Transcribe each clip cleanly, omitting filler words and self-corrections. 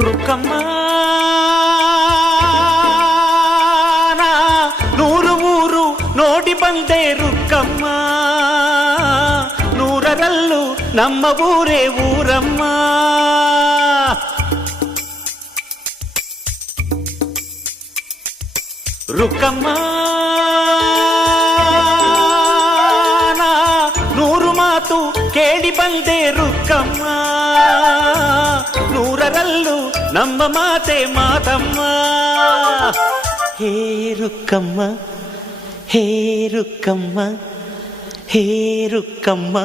ರುಕ್ಕಮ್ಮ ನೂರು ಊರು ನೋಡಿ ಬಂದೆ ರುಕ್ಕಮ್ಮ, ನೂರರಲ್ಲೂ ನಮ್ಮ ಊರೇ ಊರಮ್ಮ. ರುಕ್ಕಮ್ಮ ನೂರು ಮಾತು ಕೇಳಿ ಬಂದೆ ರುಕ್ಕಮ್ಮ, ನೂರರಲ್ಲೂ ನಮ್ಮ ಮಾತೆ ಮಾತಮ್ಮ. ಹೇ ರುಕ್ಕಮ್ಮ, ಹೇ ರುಕ್ಕಮ್ಮ, ಹೇ ರುಕ್ಕಮ್ಮ,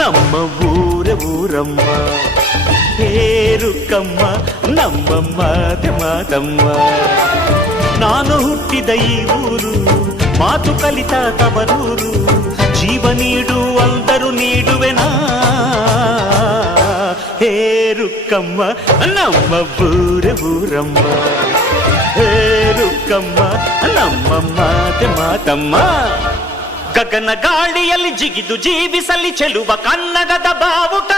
ನಮ್ಮ ಊರ ಊರಮ್ಮ. ಹೇ ರುಕ್ಕಮ್ಮ, ನಮ್ಮ ಮಾತೆ ಮಾತಮ್ಮ. ನಾನು ಹುಟ್ಟಿದ ಈ ಊರು, ಮಾತು ಕಲಿತ ತವರೂರು, ಜೀವ ನೀಡು ಅಂದರು ನೀಡುವೆನಾ. ಹೇ ರುಕ್ಕಮ್ಮ, ನಮ್ಮ ಊರ ಊರಮ್ಮ. ಹೇ ರುಕ್ಕಮ್ಮ, ನಮ್ಮ ಮಾತೆ ಮಾತಮ್ಮ. ಗಗನ ಗಾಳಿಯಲ್ಲಿ ಜಿಗಿದು ಜೀವಿಸಲಿ ಚೆಲುವ ಕನ್ನಡದ ಬಾವುಟ.